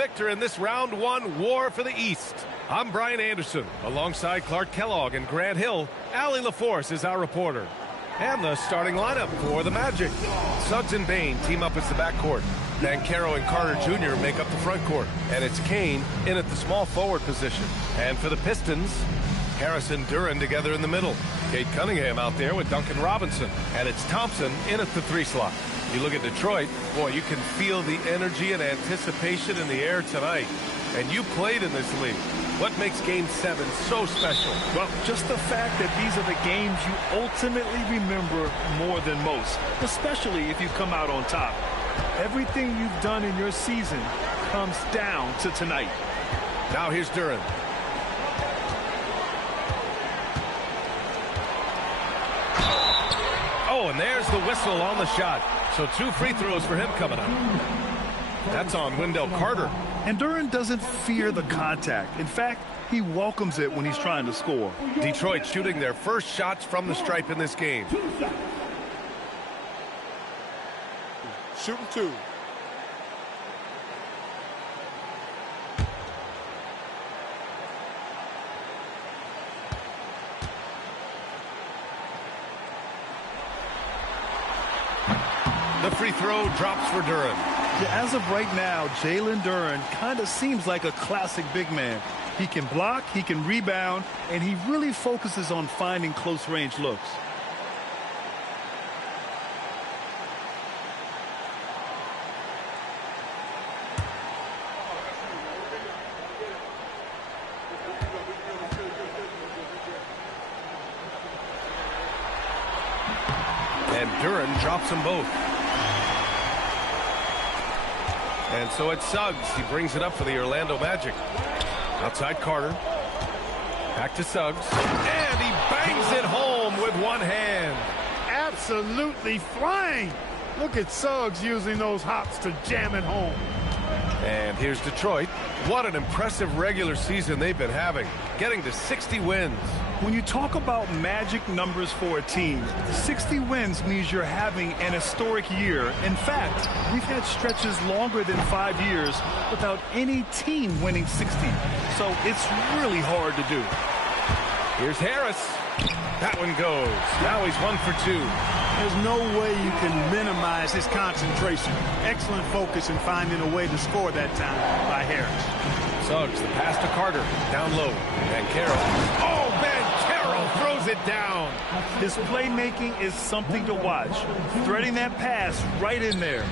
victor in this round one war for the East. I'm Brian Anderson, alongside Clark Kellogg and Grant Hill. Allie LaForce is our reporter. And the starting lineup for the Magic. Suggs and Bain team up as the backcourt. Banchero and Carter Jr. make up the front court. And it's Kane in at the small forward position. And for the Pistons, Harris and Duran together in the middle. Kate Cunningham out there with Duncan Robinson. And it's Thompson in at the 3 slot. You look at Detroit, boy, you can feel the energy and anticipation in the air tonight. And you played in this league. What makes Game 7 so special? Well, just the fact that these are the games you ultimately remember more than most, especially if you come out on top. Everything you've done in your season comes down to tonight. Now here's Duran. Oh, and there's the whistle on the shot. So 2 free throws for him coming up. That's on Wendell Carter. And Duran doesn't fear the contact. In fact, he welcomes it when he's trying to score. Detroit shooting their first shots from the stripe in this game. Shooting 2. The free throw drops for Duran. Yeah, as of right now, Jalen Duran kind of seems like a classic big man. He can block, he can rebound, and he really focuses on finding close-range looks. And Duran drops them both. And so it's Suggs. He brings it up for the Orlando Magic. Outside Carter. Back to Suggs. And he bangs it home with one hand. Absolutely flying. Look at Suggs using those hops to jam it home. And here's Detroit. What an impressive regular season they've been having. Getting to 60 wins. When you talk about magic numbers for a team, 60 wins means you're having an historic year. In fact, we've had stretches longer than 5 years without any team winning 60. So it's really hard to do. Here's Harris. That one goes. Now he's 1 for 2. There's no way you can minimize his concentration. Excellent focus in finding a way to score that time by Harris. Suggs, the pass to Carter. Down low. Banchero. Oh, Banchero throws it down. His playmaking is something to watch. Threading that pass right in there.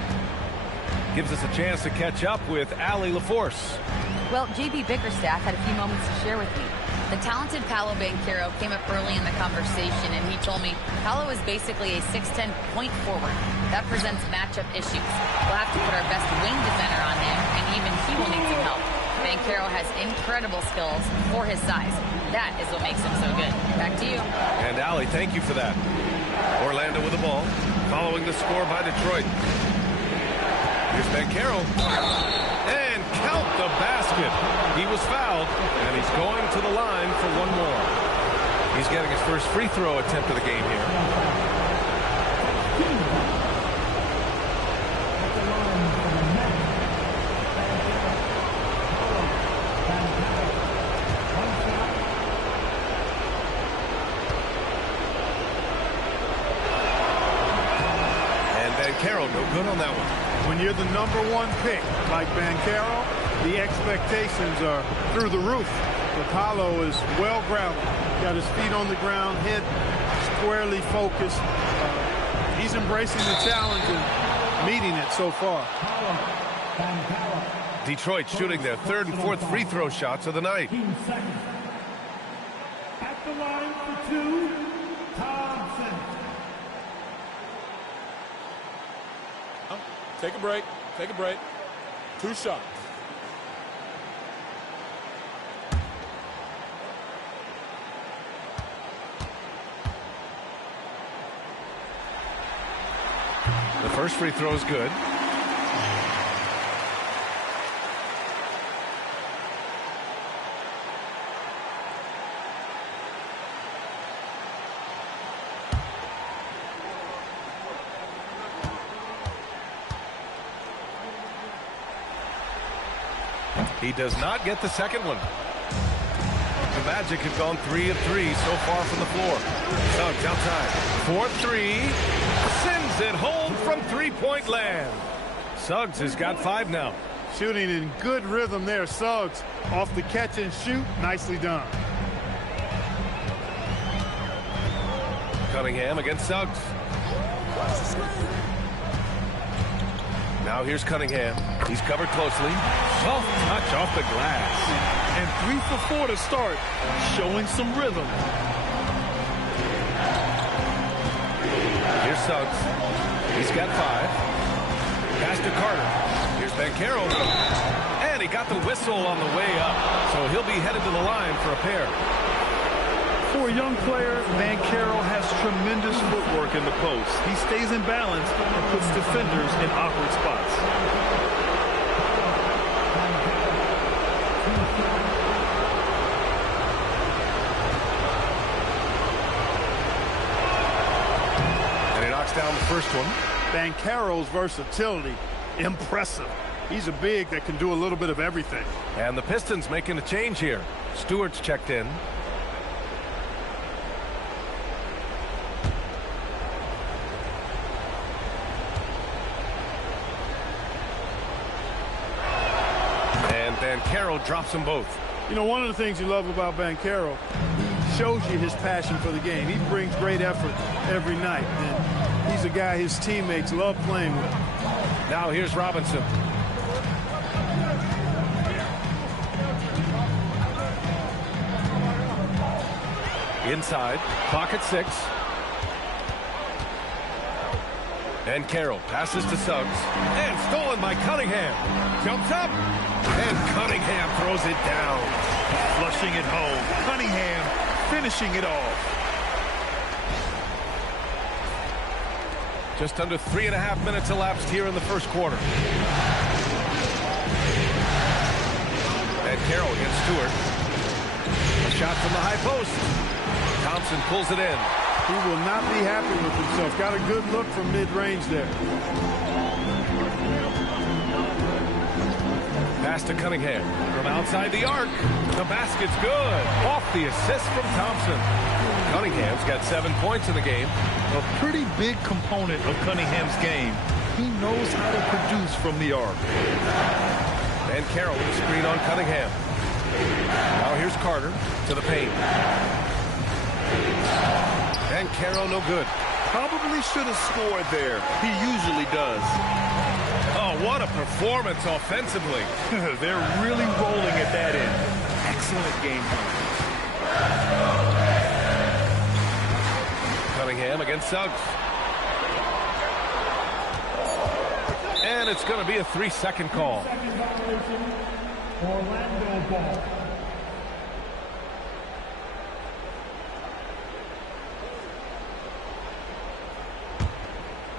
Gives us a chance to catch up with Allie LaForce. Well, J.B. Bickerstaff had a few moments to share with me. The talented Paolo Banchero came up early in the conversation, and he told me Paolo is basically a 6'10" point forward. That presents matchup issues. We'll have to put our best wing defender on him, and even he will need some help. Banchero has incredible skills for his size. That is what makes him so good. Back to you. And Allie, thank you for that. Orlando with the ball, following the score by Detroit. Here's Banchero. And count the basket. He was fouled, and he's going to the line for one more. He's getting his first free throw attempt of the game here. And Banchero, no good on that one. When you're the #1 pick like Banchero, the expectations are through the roof. Paolo is well grounded. Got his feet on the ground, head squarely focused. He's embracing the challenge and meeting it so far. Detroit shooting their 3rd and 4th free throw shots of the night. At the line for 2, Thompson. Take a break. Take a break. 2 shots. The first free throw is good. He does not get the second one. The Magic have gone 3 of 3 so far from the floor. Suggs outside. 4-3. Sends it home from three-point land. Suggs has got 5 now. Shooting in good rhythm there. Suggs off the catch and shoot. Nicely done. Cunningham against Suggs. Now here's Cunningham. He's covered closely. Soft touch off the glass. And 3 for 4 to start, showing some rhythm. Here's Suggs. He's got 5. Pass to Carter. Here's Banchero. And he got the whistle on the way up. So he'll be headed to the line for a pair. For a young player, Banchero has tremendous footwork in the post. He stays in balance and puts defenders in awkward spots. And he knocks down the first one. Banchero's versatility, impressive. He's a big that can do a little bit of everything. And the Pistons making a change here. Stewart's checked in. Banchero drops them both. You know, one of the things you love about Banchero, shows you his passion for the game. He brings great effort every night, and he's a guy his teammates love playing with. Now here's Robinson. Inside, clock at 6. And Carroll passes to Suggs. And stolen by Cunningham. Jumps up. And Cunningham throws it down. Flushing it home. Cunningham finishing it off. Just under 3.5 minutes elapsed here in the first quarter. And Carroll against Stewart. A shot from the high post. Thompson pulls it in. He will not be happy with himself. Got a good look from mid-range there. Pass to Cunningham from outside the arc. The basket's good. Off the assist from Thompson. Cunningham's got 7 points in the game. A pretty big component of Cunningham's game. He knows how to produce from the arc. And Carroll with a screen on Cunningham. Now here's Carter to the paint. And Carroll no good. Probably should have scored there. He usually does. Oh, what a performance offensively. They're really rolling at that end. Excellent game plan. Cunningham against Suggs. And it's going to be a 3-second call. Orlando ball.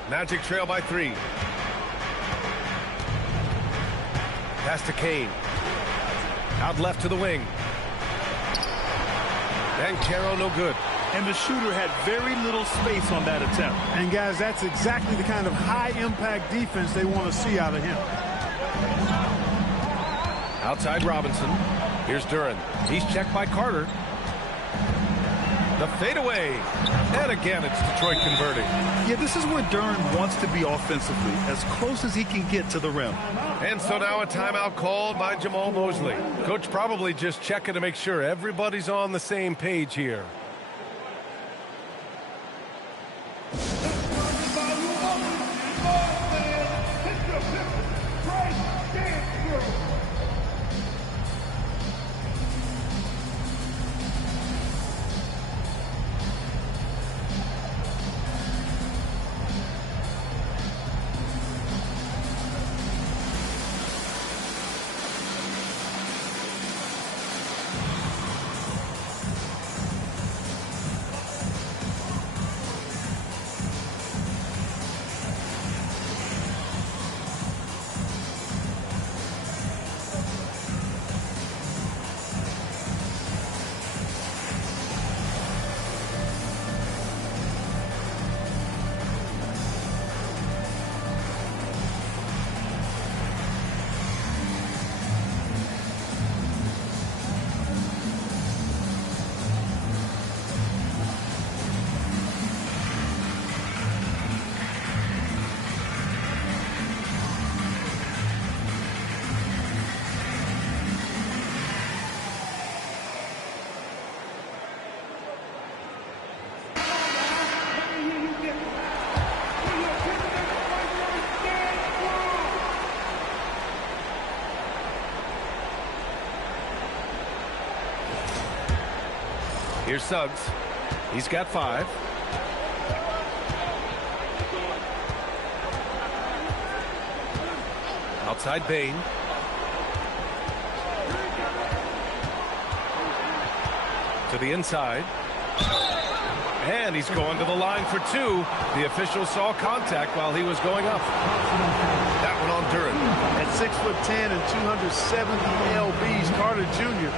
Magic trail by 3. Pass to Kane. Out left to the wing. And Carroll no good. And the shooter had very little space on that attempt. And guys, that's exactly the kind of high-impact defense they want to see out of him. Outside Robinson. Here's Duran. He's checked by Carter. The fadeaway. And again, it's Detroit converting. Yeah, this is where Duran wants to be offensively, as close as he can get to the rim. And so now a timeout called by Jamal Mosley. Coach probably just checking to make sure everybody's on the same page here. Here's Suggs. He's got 5. Outside Bain. To the inside. And he's going to the line for 2. The official saw contact while he was going up. That one on Duran. At 6'10" and 270 lbs, Carter Jr.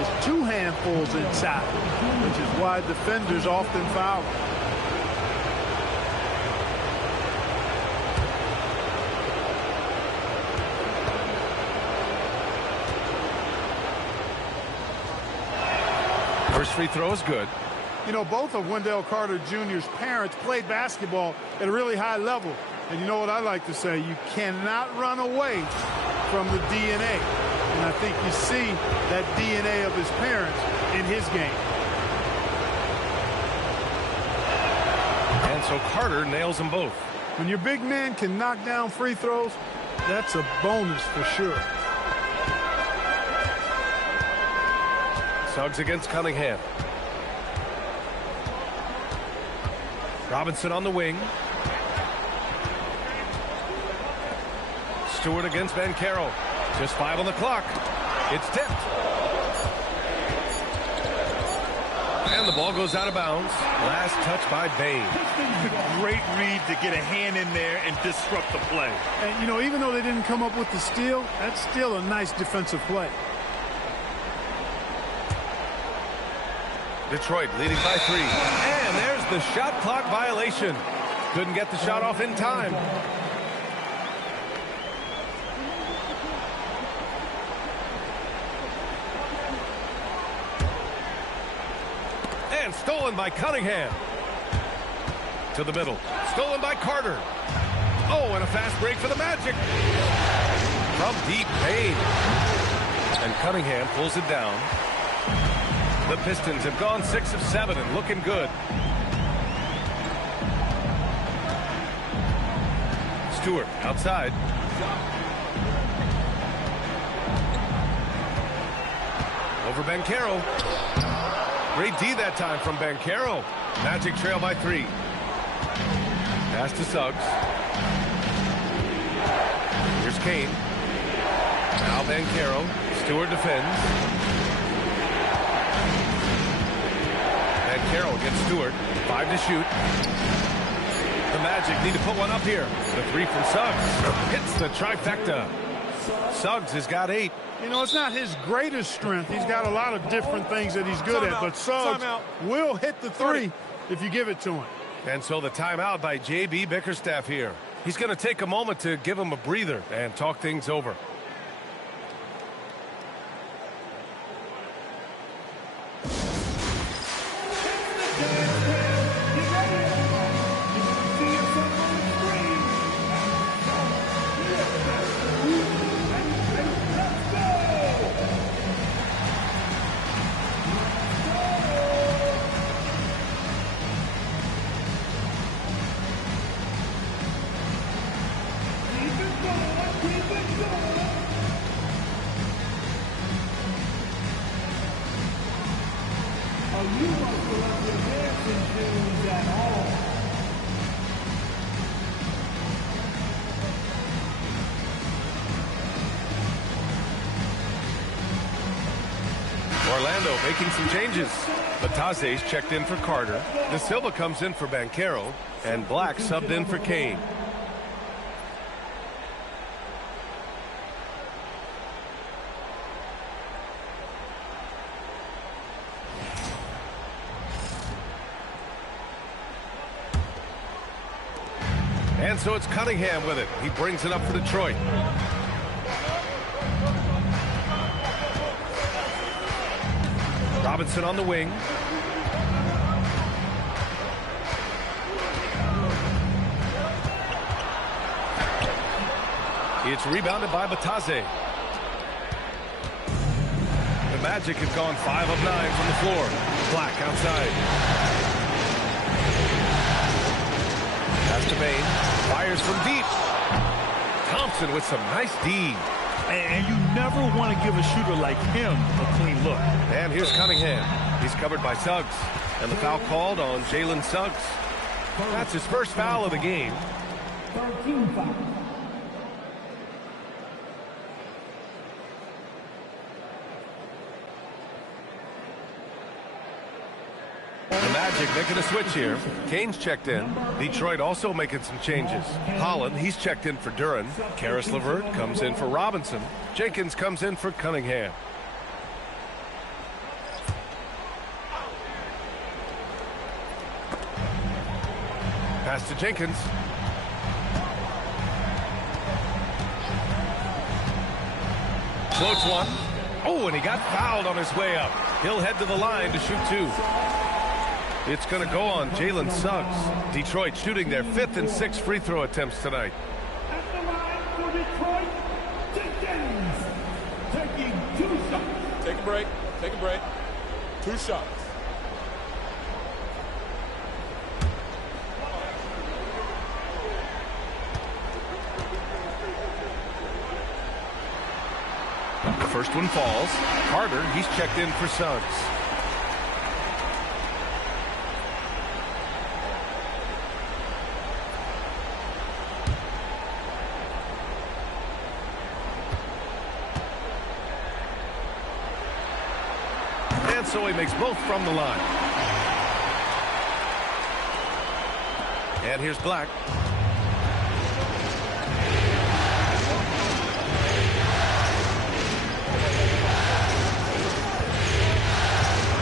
is 2 handfuls inside, which is why defenders often foul him. First free throw is good. You know, both of Wendell Carter Jr.'s parents played basketball at a really high level. And you know what I like to say? You cannot run away from the DNA. And I think you see that DNA of his parents in his game. And so Carter nails them both. When your big man can knock down free throws, that's a bonus for sure. Suggs against Cunningham. Robinson on the wing. Stewart against Banchero. Just 5 on the clock. It's tipped. And the ball goes out of bounds. Last touch by Bain. Great read to get a hand in there and disrupt the play. And, you know, even though they didn't come up with the steal, that's still a nice defensive play. Detroit leading by 3. And there's the shot clock violation. Couldn't get the shot off in time. And stolen by Cunningham. To the middle. Stolen by Carter. Oh, and a fast break for the Magic. From deep, Bain. And Cunningham pulls it down. The Pistons have gone 6 of 7 and looking good. Stewart outside. Over Banchero. Great D that time from Banchero. Magic trail by 3. Pass to Suggs. Here's Kane. Now Banchero. Stewart defends. Banchero against Stewart. 5 to shoot. The Magic need to put one up here. The 3 from Suggs. Hits the trifecta. Suggs has got 8. You know, it's not his greatest strength. He's got a lot of different things that he's good at. But Suggs will hit the 3 if you give it to him. And so the timeout by J.B. Bickerstaff here. He's going to take a moment to give him a breather and talk things over. Orlando making some changes. Batase's checked in for Carter. De Silva comes in for Banchero. And Black subbed in for Kane. And so it's Cunningham with it. He brings it up for Detroit. Robinson on the wing. It's rebounded by Batase. The Magic have gone 5 of 9 from the floor. Black outside. Pass to Bain. Fires from deep. Thompson with some nice D. And you never want to give a shooter like him a clean look. And here's Cunningham. He's covered by Suggs. And the foul called on Jalen Suggs. That's his first foul of the game. 13 foul. The Magic making a switch here. Kane's checked in. Detroit also making some changes. Holland, he's checked in for Duran. Karis LeVert comes in for Robinson. Jenkins comes in for Cunningham. Pass to Jenkins. Floats one. Oh, and he got fouled on his way up. He'll head to the line to shoot two. It's going to go on Jalen Suggs. Detroit shooting their 5th and 6th free throw attempts tonight. At the line for Detroit, Jenkins taking 2 shots. Take a break. Take a break. 2 shots. The first one falls. Carter, he's checked in for Suggs. And so he makes both from the line. And here's Black.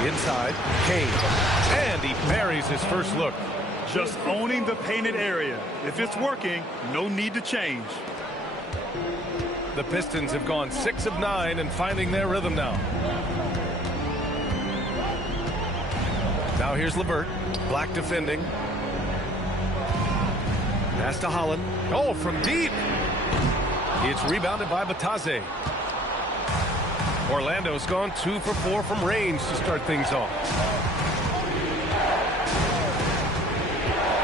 Inside, Kane. And he buries his first look. Just owning the painted area. If it's working, no need to change. The Pistons have gone 6 of 9 and finding their rhythm now. Now here's LeVert. Black defending. Pass to Holland. Oh, from deep. It's rebounded by Batase. Orlando's gone 2 for 4 from range to start things off.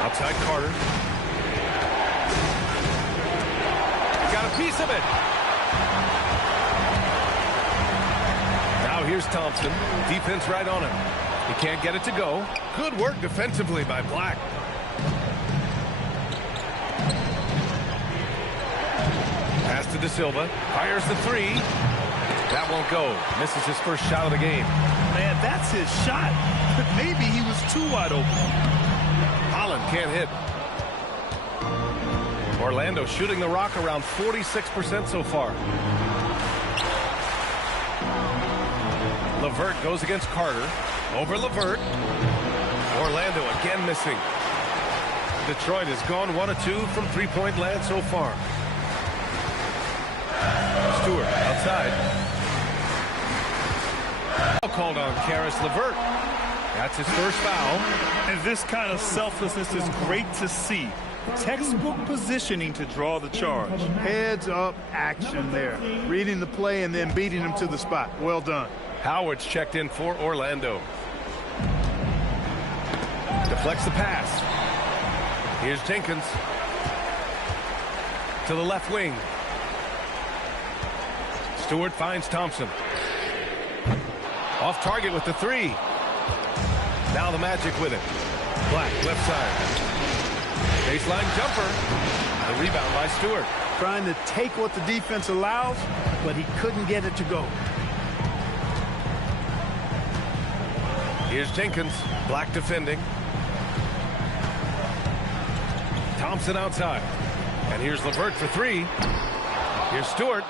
Outside Carter. Got a piece of it. Now here's Thompson. Defense right on him. He can't get it to go. Good work defensively by Black. Pass to De Silva. Fires the 3. That won't go. Misses his first shot of the game. Man, that's his shot. But maybe he was too wide open. Holland can't hit. Orlando shooting the rock around 46% so far. LeVert goes against Carter. Over LeVert. Orlando again missing. Detroit has gone 1 of 2 from three-point land so far. Stewart outside. Called on Karis LeVert. That's his first foul. And this kind of selflessness is great to see. Textbook positioning to draw the charge. Heads up action there. Reading the play and then beating him to the spot. Well done. Howard's checked in for Orlando. Deflects the pass. Here's Jenkins. To the left wing. Stewart finds Thompson. Off target with the 3. Now the Magic with it. Black left side. Baseline jumper. The rebound by Stewart. Trying to take what the defense allows, but he couldn't get it to go. Here's Jenkins. Black defending. Thompson outside. And here's LeVert for 3. Here's Stewart.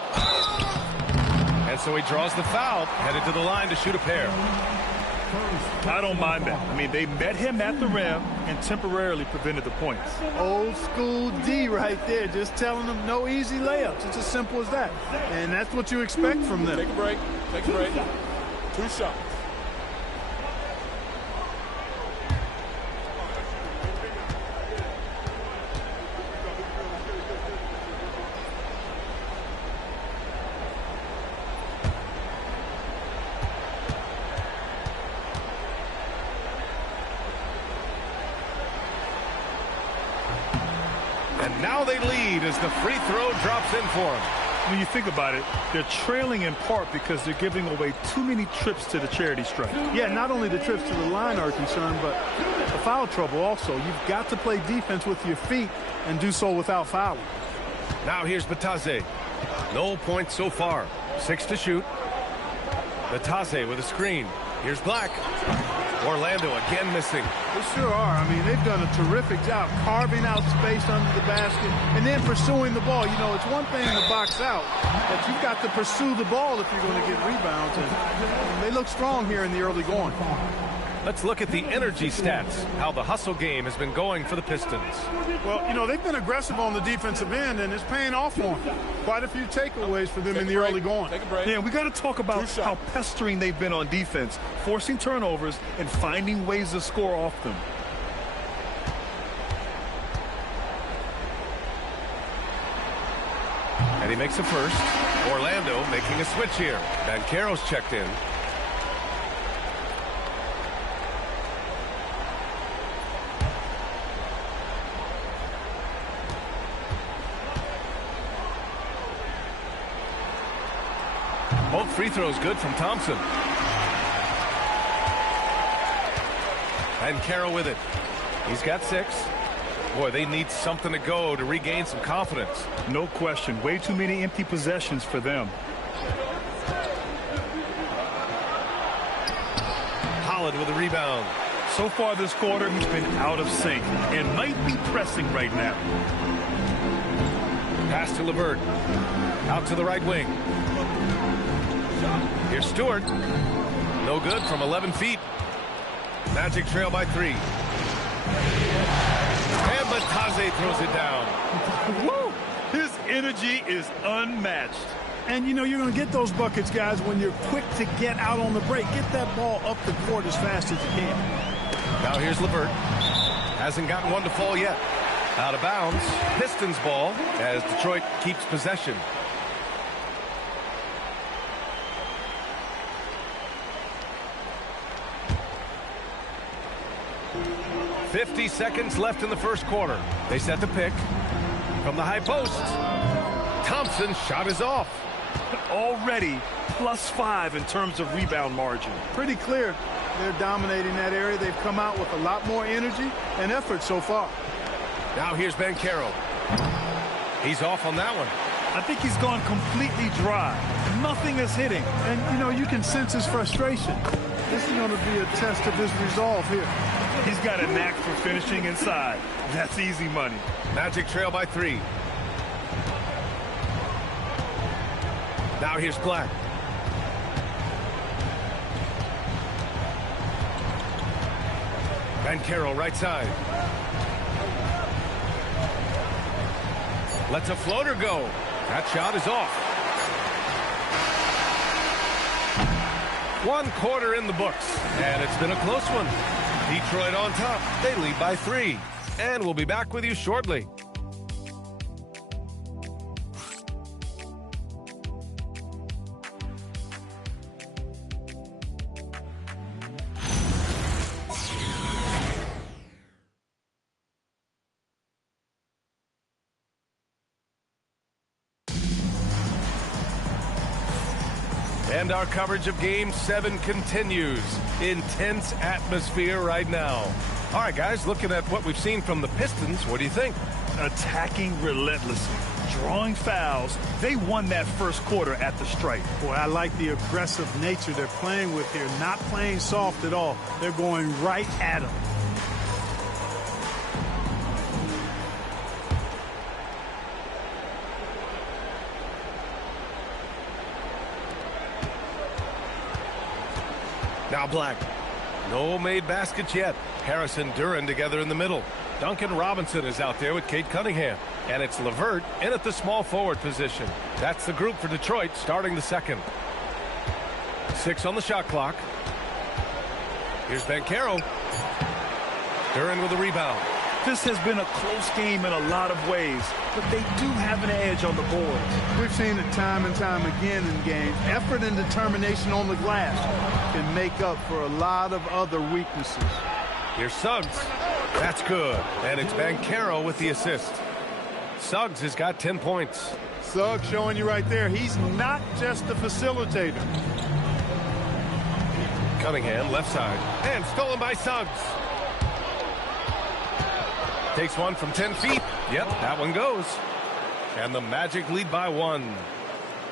And so he draws the foul, headed to the line to shoot a pair. I don't mind that. I mean, they met him at the rim and temporarily prevented the points. Old school D right there, just telling them no easy layups. It's as simple as that. And that's what you expect from them. Take a break. Take a break. 2 shots. And now they lead as the free throw drops in for them. When you think about it, they're trailing in part because they're giving away too many trips to the charity stripe. Yeah, not only the trips to the line are concerned, but the foul trouble also. You've got to play defense with your feet and do so without fouling. Now here's Batase. No points so far. 6 to shoot. Batase with a screen. Here's Black. Orlando again missing. They sure are. I mean, they've done a terrific job carving out space under the basket and then pursuing the ball. You know, it's one thing to box out, but you've got to pursue the ball if you're going to get rebounds. And they look strong here in the early going. Let's look at the energy stats, how the hustle game has been going for the Pistons. Well, you know, they've been aggressive on the defensive end, and it's paying off for them. Quite a few takeaways for them in the early going. Take a break. Yeah, we got to talk about how pestering they've been on defense, forcing turnovers and finding ways to score off them. And he makes a first. Orlando making a switch here. Banchero's checked in. Both free throws good from Thompson. And Banchero with it. He's got 6. Boy, they need something to go to regain some confidence. No question. Way too many empty possessions for them. Holland with a rebound. So far this quarter, he's been out of sync and might be pressing right now. Pass to LeVert. Out to the right wing. Here's Stewart. No good from 11 feet. Magic trail by 3. And Batase throws it down. Woo! His energy is unmatched. And, you know, you're going to get those buckets, guys, when you're quick to get out on the break. Get that ball up the court as fast as you can. Now here's LeVert. Hasn't gotten one to fall yet. Out of bounds. Pistons ball as Detroit keeps possession. 50 seconds left in the first quarter. They set the pick. From the high post. Thompson's shot is off. Already +5 in terms of rebound margin. Pretty clear they're dominating that area. They've come out with a lot more energy and effort so far. Now here's Banchero. He's off on that one. I think he's gone completely dry. Nothing is hitting. And, you know, you can sense his frustration. This is going to be a test of his resolve here. He's got a knack for finishing inside. That's easy money. Magic trail by 3. Now here's Black. Banchero right side. Lets a floater go. That shot is off. 1 quarter in the books, and it's been a close one. Detroit on top. They lead by 3. And we'll be back with you shortly. And our coverage of Game 7 continues. Intense atmosphere right now. All right, guys, looking at what we've seen from the Pistons, what do you think? Attacking relentlessly, drawing fouls. They won that first quarter at the stripe. Boy, I like the aggressive nature they're playing with here. Not playing soft at all. They're going right at them. Now Black. No made baskets yet. Harris and Duran together in the middle. Duncan Robinson is out there with Cade Cunningham. And it's LeVert in at the small forward position. That's the group for Detroit starting the second. 6 on the shot clock. Here's Banchero. Duran with a rebound. This has been a close game in a lot of ways, but they do have an edge on the boards. We've seen it time and time again in games. Effort and determination on the glass can make up for a lot of other weaknesses. Here's Suggs. That's good. And it's Banchero with the assist. Suggs has got 10 points. Suggs showing you right there, he's not just a facilitator. Cunningham, left side, and stolen by Suggs. Takes one from 10 feet. Yep, that one goes. And the Magic lead by 1.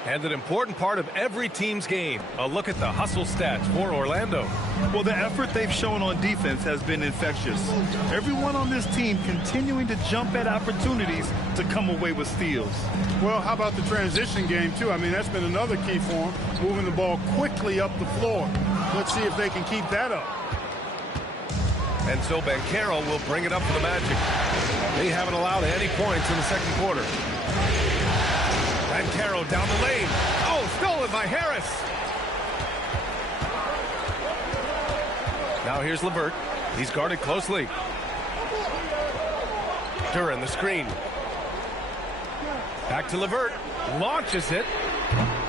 And an important part of every team's game, a look at the hustle stats for Orlando. Well, the effort they've shown on defense has been infectious. Everyone on this team continuing to jump at opportunities to come away with steals. Well, how about the transition game, too? I mean, that's been another key for them, moving the ball quickly up the floor. Let's see if they can keep that up. And so Banchero will bring it up for the Magic. They haven't allowed any points in the second quarter. Banchero down the lane. Oh, stolen by Harris. Now here's LeVert. He's guarded closely. Duran the screen. Back to LeVert. Launches it.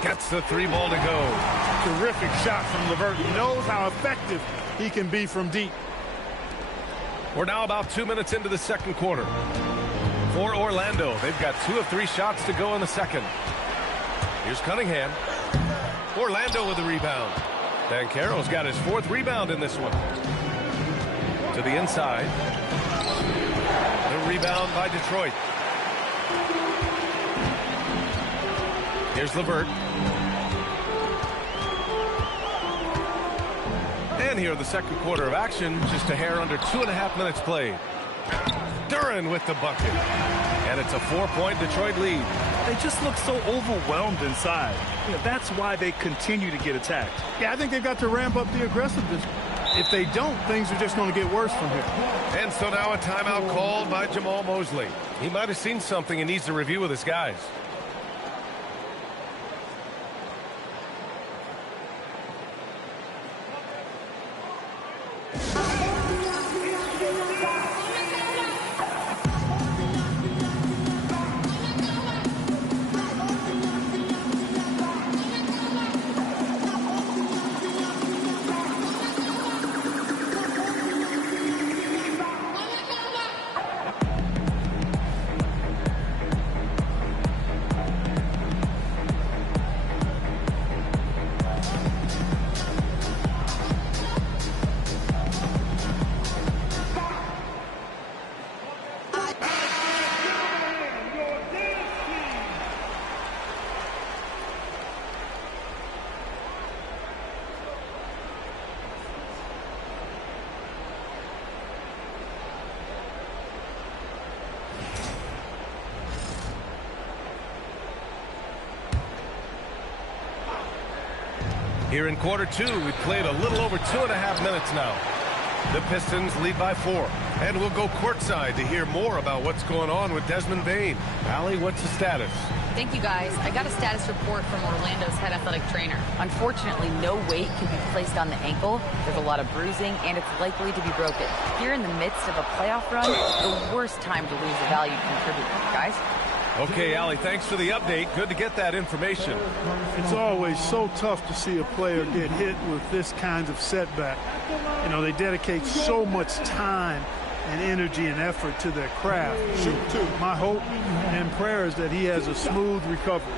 Gets the 3 ball to go. Terrific shot from LeVert. He knows how effective he can be from deep. We're now about 2 minutes into the second quarter. For Orlando, they've got 2 of 3 shots to go in the second. Here's Cunningham. Orlando with the rebound. Banchero's got his 4th rebound in this one. To the inside. The rebound by Detroit. Here's LeVert. And here in the second quarter of action, just a hair under 2.5 minutes played. Duran with the bucket. And it's a 4-point Detroit lead. They just look so overwhelmed inside. That's why they continue to get attacked. Yeah, I think they've got to ramp up the aggressiveness. If they don't, things are just going to get worse from here. And so now a timeout called by Jamal Mosley. He might have seen something and needs to review with his guys. Here in quarter 2, we've played a little over 2.5 minutes now. The Pistons lead by 4. And we'll go courtside to hear more about what's going on with Desmond Bane. Allie, what's the status? Thank you, guys. I got a status report from Orlando's head athletic trainer. Unfortunately, no weight can be placed on the ankle. There's a lot of bruising, and it's likely to be broken. Here in the midst of a playoff run, the worst time to lose a valued contributor. Guys? Okay, Allie, thanks for the update. Good to get that information. It's always so tough to see a player get hit with this kind of setback. You know, they dedicate so much time and energy and effort to their craft. Shoot 2. My hope and prayer is that he has a smooth recovery.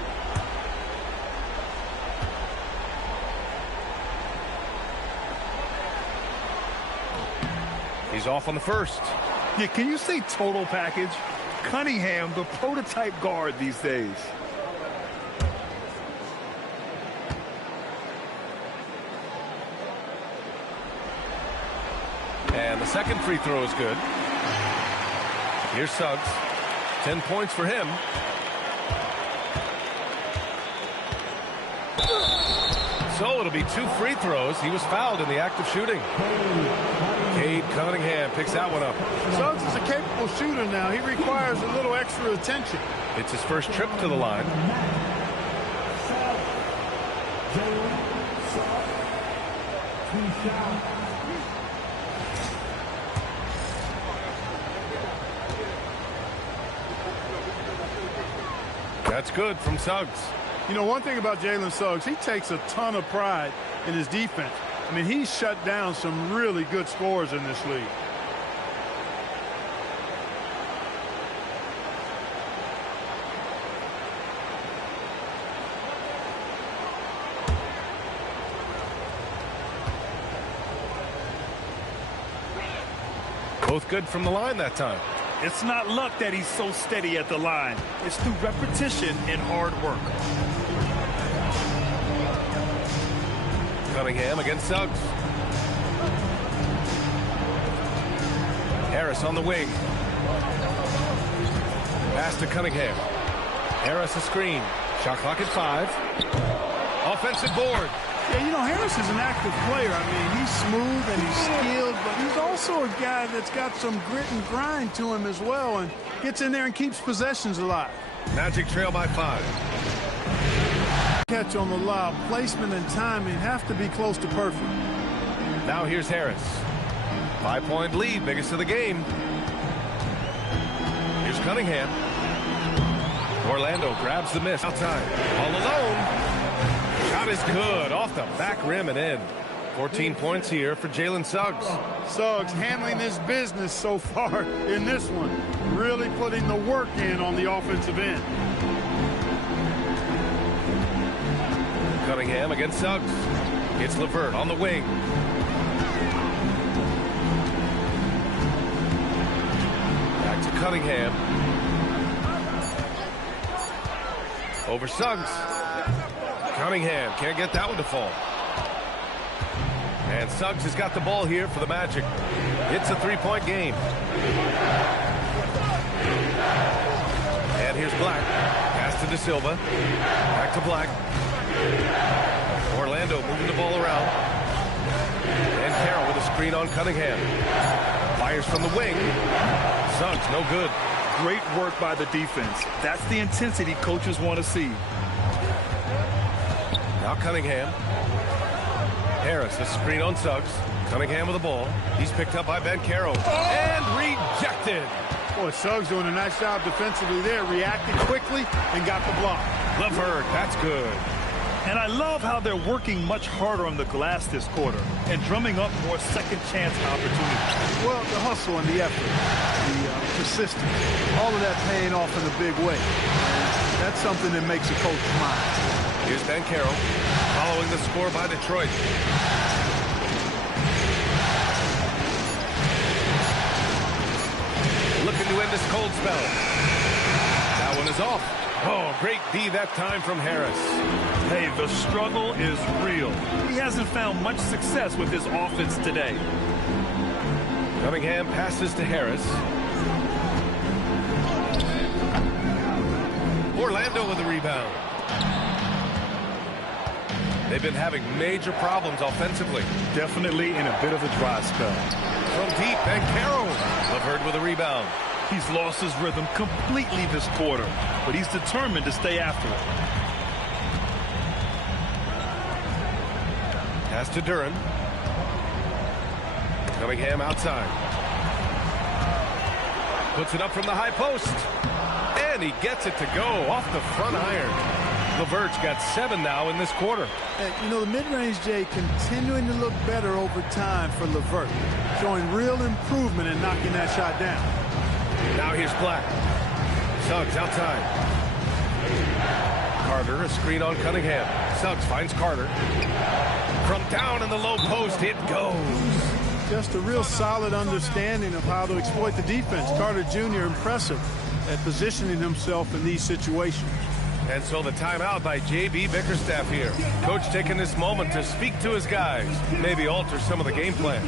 He's off on the first. Yeah, can you say total package? Cunningham, the prototype guard these days. And the second free throw is good. Here's Suggs. 10 points for him. So it'll be 2 free throws. He was fouled in the act of shooting. Cade Cunningham picks that one up. Suggs is a capable shooter now. He requires a little extra attention. It's his first trip to the line. That's good from Suggs. You know, one thing about Jalen Suggs, he takes a ton of pride in his defense. I mean, he's shut down some really good scorers in this league. Both good from the line that time. It's not luck that he's so steady at the line. It's through repetition and hard work. Cunningham against Suggs. Harris on the wing. Pass to Cunningham. Harris a screen. Shot clock at 5. Offensive board. Yeah, you know, Harris is an active player. I mean, he's smooth and he's skilled, but he's also a guy that's got some grit and grind to him as well and gets in there and keeps possessions alive. Magic trail by 5. Catch on the lob, placement and timing have to be close to perfect. Now here's Harris. 5-point lead, biggest of the game. Here's Cunningham. Orlando grabs the miss outside. All alone. Shot is good. Off the back rim and in. 14 points here for Jalen Suggs. Suggs handling his business so far in this one. Really putting the work in on the offensive end. Cunningham against Suggs. It's LeVert on the wing. Back to Cunningham. Over Suggs. Cunningham can't get that one to fall. And Suggs has got the ball here for the Magic. It's a 3-point game. And here's Black. Pass to De Silva. Back to Black. Orlando moving the ball around. And Carroll with a screen on Cunningham. Fires from the wing. Suggs no good. Great work by the defense. That's the intensity coaches want to see. Now Cunningham. Harris, a screen on Suggs. Cunningham with the ball. He's picked up by Banchero. And rejected. Boy, Suggs doing a nice job defensively there. Reacted quickly and got the block. LeVert, that's good. And I love how they're working much harder on the glass this quarter and drumming up more second chance opportunities. Well, the hustle and the effort, the persistence, all of that paying off in a big way. That's something that makes a coach smile. Here's Banchero following the score by Detroit. Looking to end this cold spell. That one is off. Oh, great D that time from Harris. Hey, the struggle is real. He hasn't found much success with his offense today. Cunningham passes to Harris. Orlando with the rebound. They've been having major problems offensively. Definitely in a bit of a dry spell. From deep, Banchero. LeVert with a rebound. He's lost his rhythm completely this quarter, but he's determined to stay after it. Pass to Duren. Cunningham outside. Puts it up from the high post. And he gets it to go off the front iron. LeVert's got 7 now in this quarter. You know, the mid-range, Jay, continuing to look better over time for LeVert. Showing real improvement in knocking that shot down. Now here's Black. Suggs outside. Carter, a screen on Cunningham. Suggs finds Carter. From down in the low post, it goes. Just a real solid understanding of how to exploit the defense. Carter Jr. impressive at positioning himself in these situations. And so the timeout by J.B. Bickerstaff here. Coach taking this moment to speak to his guys. Maybe alter some of the game plan.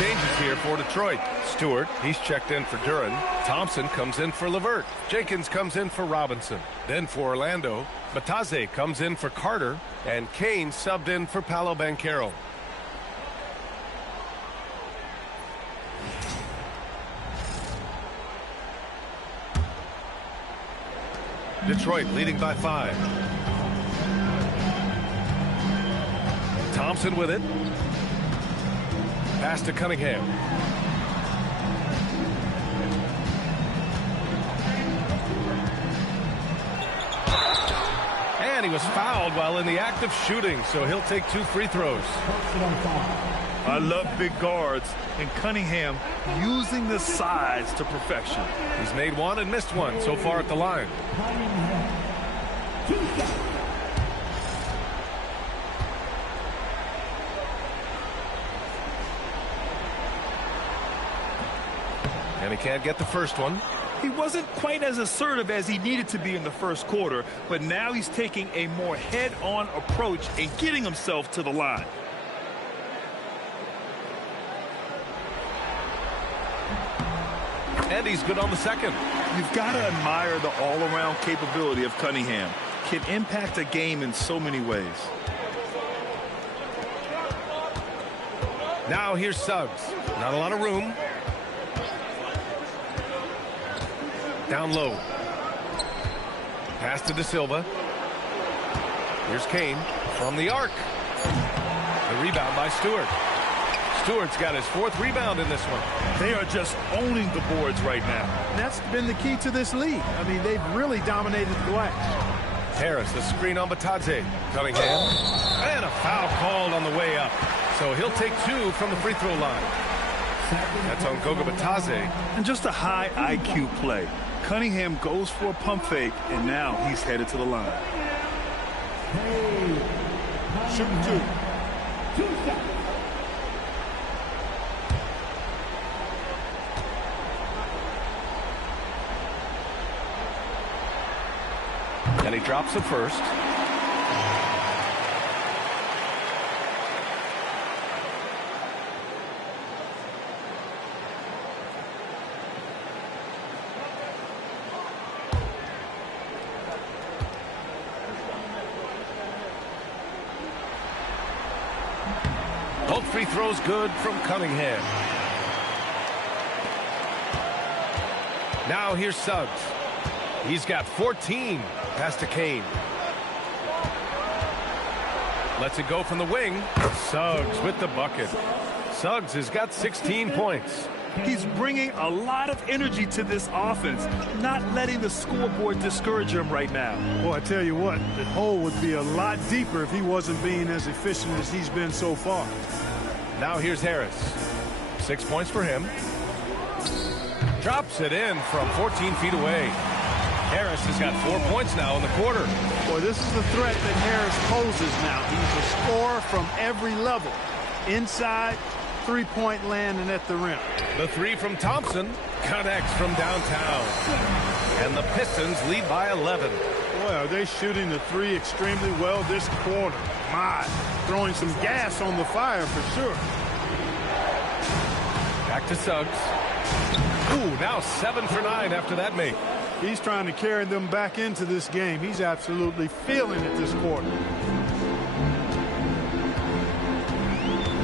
Changes here for Detroit. Stewart, he's checked in for Duren. Thompson comes in for LeVert. Jenkins comes in for Robinson. Then for Orlando, Bataze comes in for Carter. And Kane subbed in for Paolo Banchero. Detroit leading by 5. Thompson with it. Pass to Cunningham. And he was fouled while in the act of shooting, so he'll take 2 free throws. I love big guards, and Cunningham using the size to perfection. He's made 1 and missed 1 so far at the line. And he can't get the first one. He wasn't quite as assertive as he needed to be in the first quarter, but now he's taking a more head-on approach and getting himself to the line. And he's good on the second. You've got to admire the all-around capability of Cunningham. Can impact a game in so many ways. Now here's Suggs. Not a lot of room. Down low. Pass to De Silva. Here's Kane from the arc. The rebound by Stewart. Stewart's got his 4th rebound in this one. They are just owning the boards right now. And that's been the key to this league. I mean, they've really dominated the glass. Harris, the screen on Batadze. Cunningham. And a foul called on the way up. So he'll take 2 from the free throw line. That's on Goga Batadze. And just a high IQ play. Cunningham goes for a pump fake, and now he's headed to the line. Shooting 2. And he drops the first. Both free throws good from Cunningham. Now here's Suggs. He's got 14. Pass to Kane. Lets it go from the wing. Suggs with the bucket. Suggs has got 16 points. He's bringing a lot of energy to this offense, not letting the scoreboard discourage him right now. Boy, I tell you what, the hole would be a lot deeper if he wasn't being as efficient as he's been so far. Now here's Harris. 6 points for him. Drops it in from 14 feet away. Harris has got 4 points now in the quarter. Boy, this is the threat that Harris poses now. He's a scorer from every level. Inside, three-point land, and at the rim. The 3 from Thompson connects from downtown. And the Pistons lead by 11. Boy, are they shooting the 3 extremely well this quarter. My, throwing some gas on the fire for sure. Back to Suggs. Ooh, now 7 for 9 after that make. He's trying to carry them back into this game. He's absolutely feeling it this quarter.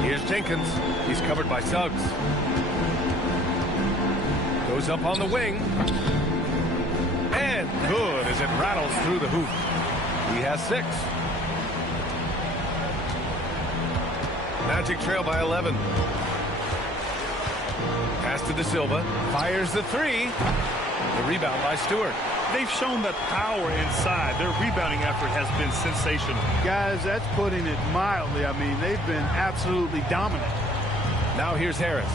Here's Jenkins. He's covered by Suggs. Goes up on the wing. And good as it rattles through the hoop. He has 6. Magic trail by 11. Pass to De Silva. Fires the 3. The rebound by Stewart. They've shown that power inside. Their rebounding effort has been sensational. Guys, that's putting it mildly. I mean, they've been absolutely dominant. Now here's Harris.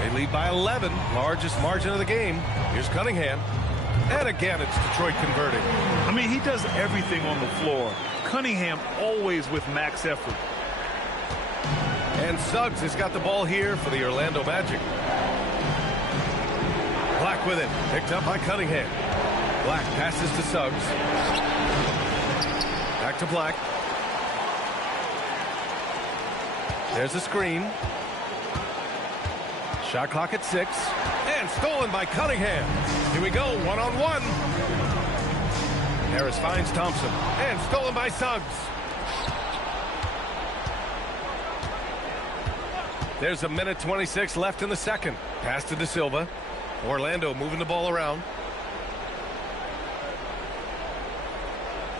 They lead by 11. Largest margin of the game. Here's Cunningham. And again, it's Detroit converting. I mean, he does everything on the floor. Cunningham always with max effort. And Suggs has got the ball here for the Orlando Magic. Black with it. Picked up by Cunningham. Black passes to Suggs. Back to Black. There's a screen. Shot clock at 6. And stolen by Cunningham. Here we go, one-on-one. Harris finds Thompson. And stolen by Suggs. There's a minute 26 left in the second. Pass to De Silva. Orlando moving the ball around.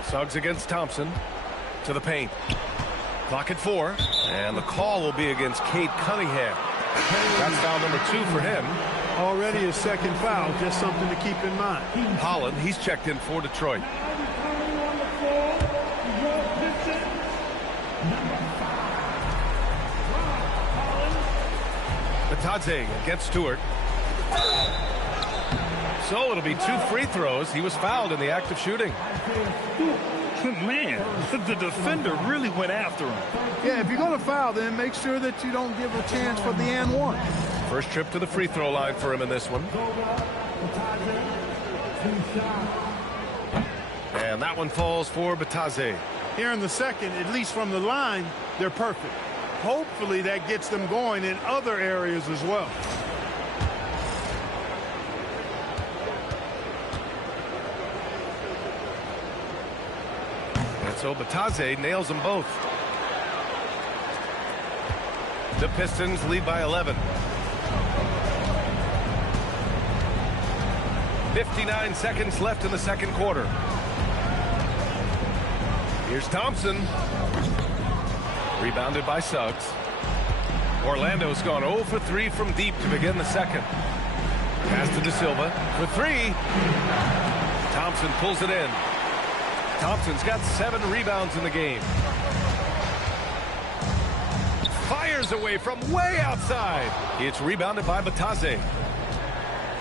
Suggs against Thompson. To the paint. Clock at 4, and the call will be against Cade Cunningham. That's foul number 2 for him. Already his second foul, just something to keep in mind. Holland, he's checked in for Detroit. On the floor, your Pistons, number 5, Batadze against Stewart. So it'll be 2 free throws. He was fouled in the act of shooting. Man, the defender really went after him. Yeah, if you're going to foul, then make sure that you don't give a chance for the and one. First trip to the free throw line for him in this one. And that one falls for Batadze. Here in the second, at least from the line, they're perfect. Hopefully that gets them going in other areas as well. And so Batadze nails them both. The Pistons lead by 11. 59 seconds left in the second quarter. Here's Thompson. Rebounded by Suggs. Orlando's gone 0 for 3 from deep to begin the second. Pass to De Silva for 3. Thompson pulls it in. Thompson's got 7 rebounds in the game. Fires away from way outside. It's rebounded by Batadze.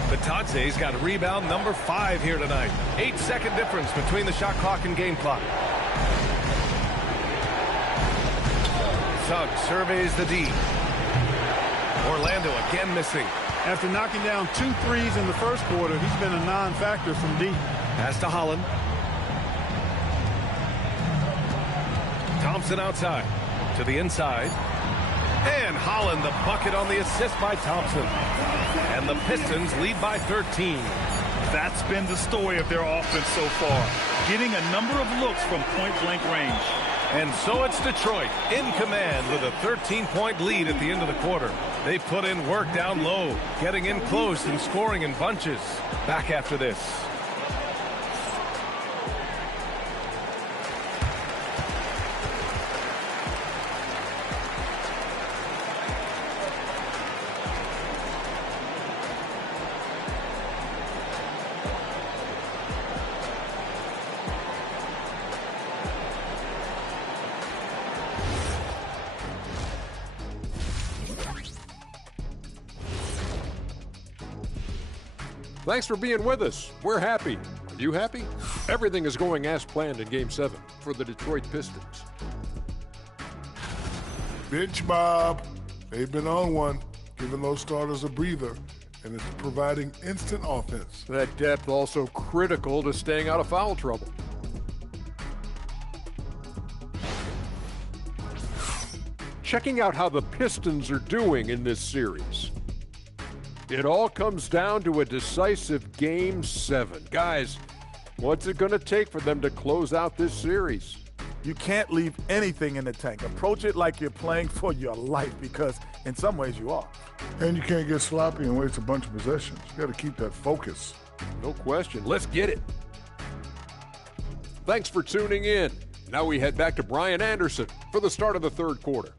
Batadze's got rebound number 5 here tonight. 8-second difference between the shot clock and game clock. Suggs surveys the D. Orlando again missing. After knocking down 2 threes in the first quarter, he's been a non-factor from deep. Pass to Holland. Thompson outside to the inside. And Holland the bucket on the assist by Thompson. And the Pistons lead by 13. That's been the story of their offense so far, getting a number of looks from point-blank range. And so it's Detroit in command with a 13-point lead at the end of the quarter. They put in work down low, getting in close and scoring in bunches. Back after this. Thanks for being with us. We're happy. Are you happy? Everything is going as planned in Game 7 for the Detroit Pistons. Bench Bob. They've been on one, giving those starters a breather, and it's providing instant offense. That depth also critical to staying out of foul trouble. Checking out how the Pistons are doing in this series. It all comes down to a decisive Game 7. Guys, what's it going to take for them to close out this series? You can't leave anything in the tank. Approach it like you're playing for your life, because in some ways you are. And you can't get sloppy and waste a bunch of possessions. You got to keep that focus. No question. Let's get it. Thanks for tuning in. Now we head back to Brian Anderson for the start of the third quarter.